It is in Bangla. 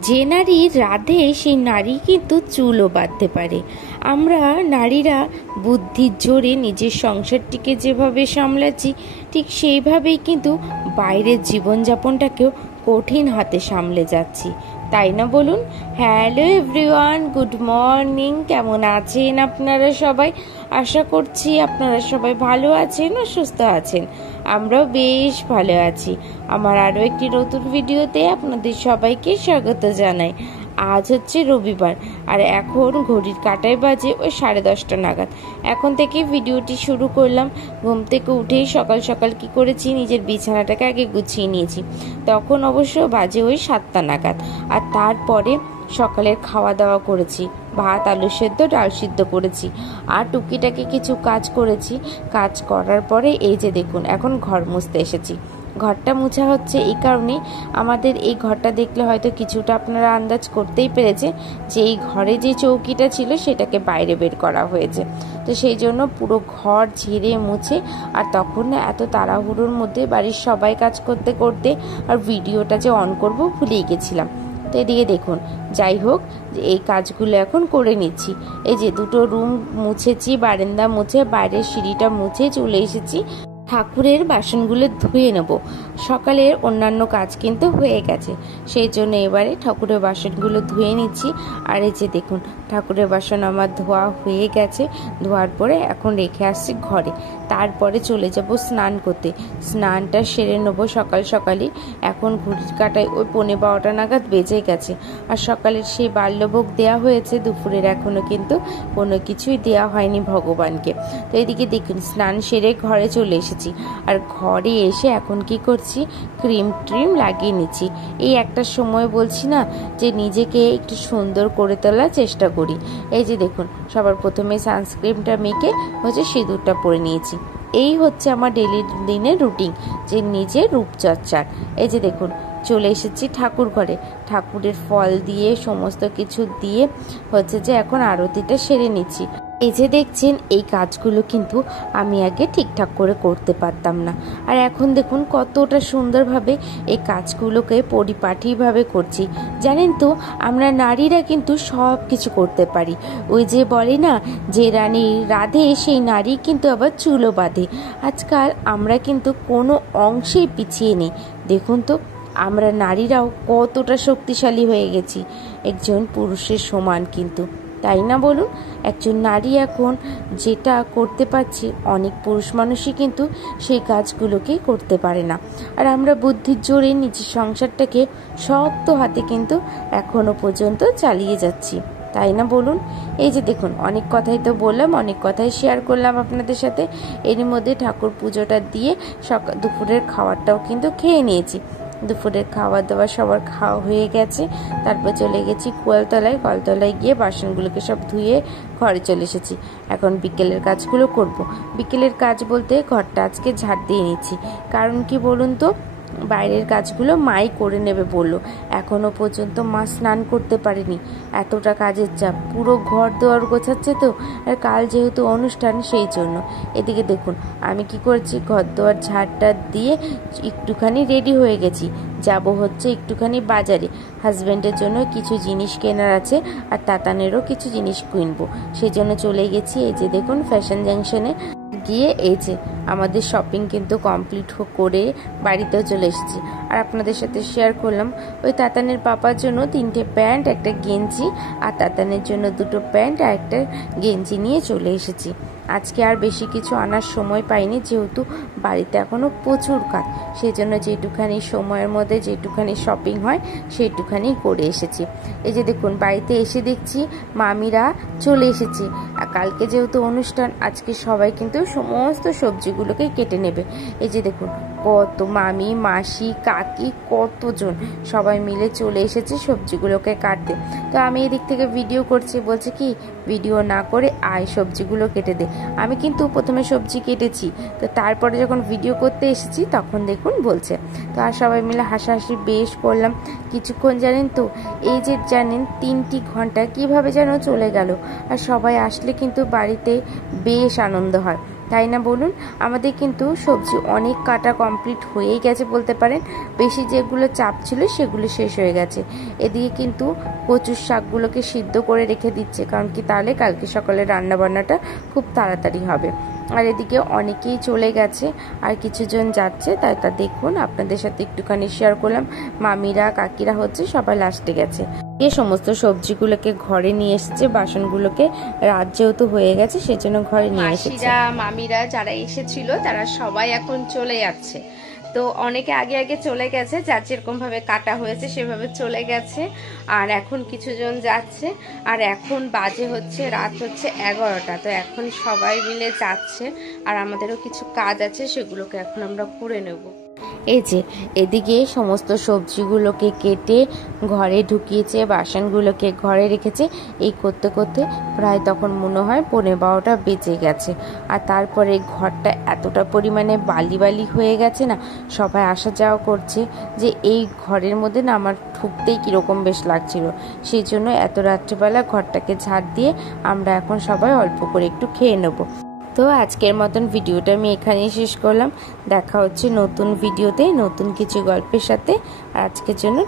যে নারী রাধে সেই নারী কিন্তু চুলও বাঁধতে পারে। আমরা নারীরা বুদ্ধির জোরে নিজের সংসারটিকে যেভাবে সামলাচ্ছি ঠিক সেইভাবেই কিন্তু বাইরের জীবনযাপনটাকেও কঠিন হাতে সামলে যাচ্ছি, তাই না বলুন? Hello everyone, good morning. কেমন আছেন আপনারা সবাই? আশা করছি আপনারা সবাই ভালো আছেন ও সুস্থ আছেন। আমরাও বেশ ভালো আছি। আমার আরও একটি নতুন ভিডিওতে আপনাদের সবাইকে স্বাগত জানাই। আজ হচ্ছে রবিবার, আর এখন ঘড়ির কাঁটায় বাজে ওই 10:30 নাগাদ। এখন থেকে ভিডিওটি শুরু করলাম। ঘুম থেকে উঠেই সকাল সকাল কি করেছি, নিজের বিছানাটাকে আগে গুছিয়ে নিয়েছি। তখন অবশ্য বাজে ওই 7টা নাগাদ। আর তারপরে সকালের খাওয়া দাওয়া করেছি, ভাত, আলু সেদ্ধ, ডাল সিদ্ধ করেছি, আর টুকিটাকি কিছু কাজ করেছি। কাজ করার পরে এই যে দেখুন, এখন ঘর মুছতে এসেছি। ঘরটা মুছা হচ্ছে এই কারণে, আমাদের এই ঘরটা দেখলে হয়তো কিছুটা আপনারা আন্দাজ করতেই পেরেছে যে এই ঘরে যে চৌকিটা ছিল সেটাকে বাইরে বের করা হয়েছে। তো সেই জন্য পুরো ঘর ঝেড়ে মুছে, আর তখন না এত তাড়াহুড়োর মধ্যে বাড়ির সবাই কাজ করতে করতে আর ভিডিওটা যে অন করব ভুলেই গেছিলাম। তো এদিকে দেখুন, যাই হোক, যে এই কাজগুলো এখন করে নিচ্ছি। এই যে দুটো রুম মুছেছি, বারান্দা মুছে, বাইরের সিঁড়িটা মুছে চলে এসেছি। ঠাকুরের বাসনগুলো ধুয়ে নেব। সকালের অন্যান্য কাজ কিন্তু হয়ে গেছে, সেই জন্য এবারে ঠাকুরের বাসনগুলো ধুয়ে নিচ্ছি। আর এই যে দেখুন, ঠাকুরের বাসন আমার ধোয়া হয়ে গেছে। ধোয়ার পরে এখন রেখে আসছি ঘরে। তারপরে চলে যাব স্নান করতে। স্নানটা সেরে নেবো সকাল সকালই। এখন ঘড়ির কাঁটায় ওই 12:15 নাগাদ বেজে গেছে। আর সকালের সেই বাল্যভোগ দেওয়া হয়েছে, দুপুরের এখনো কিন্তু কোনো কিছুই দেওয়া হয়নি ভগবানকে। তো এদিকে দেখুন, স্নান সেরে ঘরে চলে এসেছি। আর ঘরে এসে এখন কি করছি, ক্রিম ট্রিম লাগিয়ে নিচ্ছি। এই একটা সময় বলছি না যে নিজেকে একটু সুন্দর করে তোলার চেষ্টা করি। এই যে দেখুন, সবার প্রথমে সানস্ক্রিনটা মেখে হচ্ছে সিঁদুরটা পরে নিয়েছি। এই হচ্ছে আমার ডেইলি দিনের রুটিন, যে নিজের রূপচর্চার। এই যে দেখুন, চলে এসেছি ঠাকুর ঘরে। ঠাকুরের ফল দিয়ে সমস্ত কিছু দিয়ে হচ্ছে যে এখন আরতিটা সেরে নিচ্ছি। এই যে দেখছেন, এই কাজগুলো কিন্তু আমি আগে ঠিকঠাক করে করতে পারতাম না। আর এখন দেখুন কতটা সুন্দরভাবে এই কাজগুলোকে পরিপাটিভাবে করছি। জানেন তো, আমরা নারীরা কিন্তু সব কিছু করতে পারি। ওই যে বলে না যে রানী রাধে সেই নারী কিন্তু আবার চুলও বাঁধে। আজকাল আমরা কিন্তু কোনো অংশেই পিছিয়ে নেই। দেখুন তো, আমরা নারীরাও কতটা শক্তিশালী হয়ে গেছি, একজন পুরুষের সমান কিন্তু, তাই না বলুন? একজন নারী এখন যেটা করতে পারছে, অনেক পুরুষ মানুষই কিন্তু সেই কাজগুলোকে করতে পারে না। আর আমরা বুদ্ধির জোরে নিজের সংসারটাকে শক্ত হাতে কিন্তু এখনো পর্যন্ত চালিয়ে যাচ্ছি, তাই না বলুন? এই যে দেখুন, অনেক কথাই তো বললাম, অনেক কথাই শেয়ার করলাম আপনাদের সাথে। এরই মধ্যে ঠাকুর পুজোটা দিয়ে দুপুরের খাবারটাও কিন্তু খেয়ে নিয়েছি। দুপুরের খাওয়া দাওয়া সবার খাওয়া হয়ে গেছে। তারপর চলে গেছি কলতলায়। কলতলায় গিয়ে বাসনগুলোকে সব ধুয়ে ঘরে চলে এসেছি। এখন বিকেলের কাজগুলো করব। বিকেলের কাজ বলতে ঘরটা আজকে ঝাড় দিয়ে নিচ্ছি। কারণ কি বলুন তো, বাইরের কাজগুলো মাই করে নেবে বললো। এখনো পর্যন্ত মা স্নান করতে পারেনি, এতটা কাজের চাপ। পুরো ঘর দুয়ার গোছাচ্ছে তো, আর কাল যেহেতু অনুষ্ঠান সেই জন্য। এদিকে দেখুন, আমি কি করছি, ঘর দুয়ার ঝাড়টা দিয়ে একটুখানি রেডি হয়ে গেছি। যাব হচ্ছে একটুখানি বাজারে, হাজব্যান্ডের জন্য কিছু জিনিস কেনার আছে, আর তাতানেরও কিছু জিনিস কিনবো, সেই জন্য চলে গেছি। এই যে দেখুন, ফ্যাশন জাংশনে গিয়ে এই যে আমাদের শপিং কিন্তু কমপ্লিট করে বাড়িতেও চলে এসেছি। আর আপনাদের সাথে শেয়ার করলাম, ওই তাতানের পাপার জন্য 3টে প্যান্ট, একটা গেঞ্জি, আর তাতানের জন্য 2টো প্যান্ট আর একটা গেঞ্জি নিয়ে চলে এসেছি। আজকে আর বেশি কিছু আনার সময় পাইনি, যেহেতু বাড়িতে এখনও প্রচুর কাজ, সেই জন্য যেটুখানি সময়ের মধ্যে যেটুখানি শপিং হয় সেইটুখানি করে এসেছি। এই যে দেখুন, বাড়িতে এসে দেখছি মামিরা চলে এসেছে। আর কালকে যেহেতু অনুষ্ঠান, আজকে সবাই কিন্তু সমস্ত সবজিগুলোকে কেটে নেবে। এই যে দেখুন, কত মামি, মাসি, কাকি, কতজন সবাই মিলে চলে এসেছে সবজিগুলোকে কাটতে। তো আমি এদিক থেকে ভিডিও করছি, বলছে কি ভিডিও না করে আয় সবজিগুলো কেটে দে। আমি কিন্তু প্রথমে সবজি কেটেছি, তো তারপরে যখন ভিডিও করতে এসেছি তখন দেখুন বলছে। তো আর সবাই মিলে হাসাহাসি বেশ করলাম কিছুক্ষণ। জানেন তো, এই যে জানেন 3টি ঘন্টা কিভাবে যেন চলে গেল। আর সবাই আসলে কিন্তু বাড়িতে বেশ আনন্দ হয়। তাই না বলুন? আমাদের কিন্তু সবজি অনেক কাটা কমপ্লিট হয়েই গেছে বলতে পারেন। বেশি যেগুলো চাপ ছিল সেগুলো শেষ হয়ে গেছে। এদিকে কিন্তু কচুর শাকগুলোকে সিদ্ধ করে রেখে দিচ্ছে, কারণ কি তাহলে কালকে সকালে রান্নাবান্নাটা খুব তাড়াতাড়ি হবে। আর এদিকে অনেকেই চলে গেছে, আর কিছুজন যাচ্ছে, তাই তা দেখুন আপনাদের সাথে একটুখানি শেয়ার করলাম। মামিরা কাকিরা হচ্ছে সবাই লাস্টে গেছে। এই সমস্ত সবজিগুলোকে ঘরে নিয়ে এসেছে, বাসনগুলোকে রাত যেহেতু হয়ে গেছে সেজন্য ঘরে নিয়ে এসেছে। মামিরা যারা এসেছিল তারা সবাই এখন চলে যাচ্ছে। তো অনেকে আগে আগে চলে গেছে, যার যেরকম ভাবে কাটা হয়েছে সেভাবে চলে গেছে। আর এখন কিছুজন যাচ্ছে। আর এখন বাজে হচ্ছে রাত হচ্ছে 11টা। তো এখন সবাই মিলে যাচ্ছে, আর আমাদেরও কিছু কাজ আছে, সেগুলোকে এখন আমরা করে নেব। এই যে এদিকে সমস্ত সবজিগুলোকে কেটে ঘরে ঢুকিয়েছে, বাসনগুলোকে ঘরে রেখেছে। এই করতে করতে প্রায় তখন মনে হয় 11:15 বেজে গেছে। আর তারপরে ঘরটা এতটা পরিমাণে বালি বালি হয়ে গেছে না, সবাই আসা যাওয়া করছে, যে এই ঘরের মধ্যে না আমার ঢুকতেই কীরকম বেশ লাগছিল। সেই জন্য এত রাত্রিবেলা ঘরটাকে ঝাড় দিয়ে আমরা এখন সবাই অল্প করে একটু খেয়ে নেবো। তো আজকের মতন ভিডিওটা আমি এখানেই শেষ করলাম। দেখা হচ্ছে নতুন ভিডিওতে নতুন কিছু গল্পের সাথে। আজকের জন্য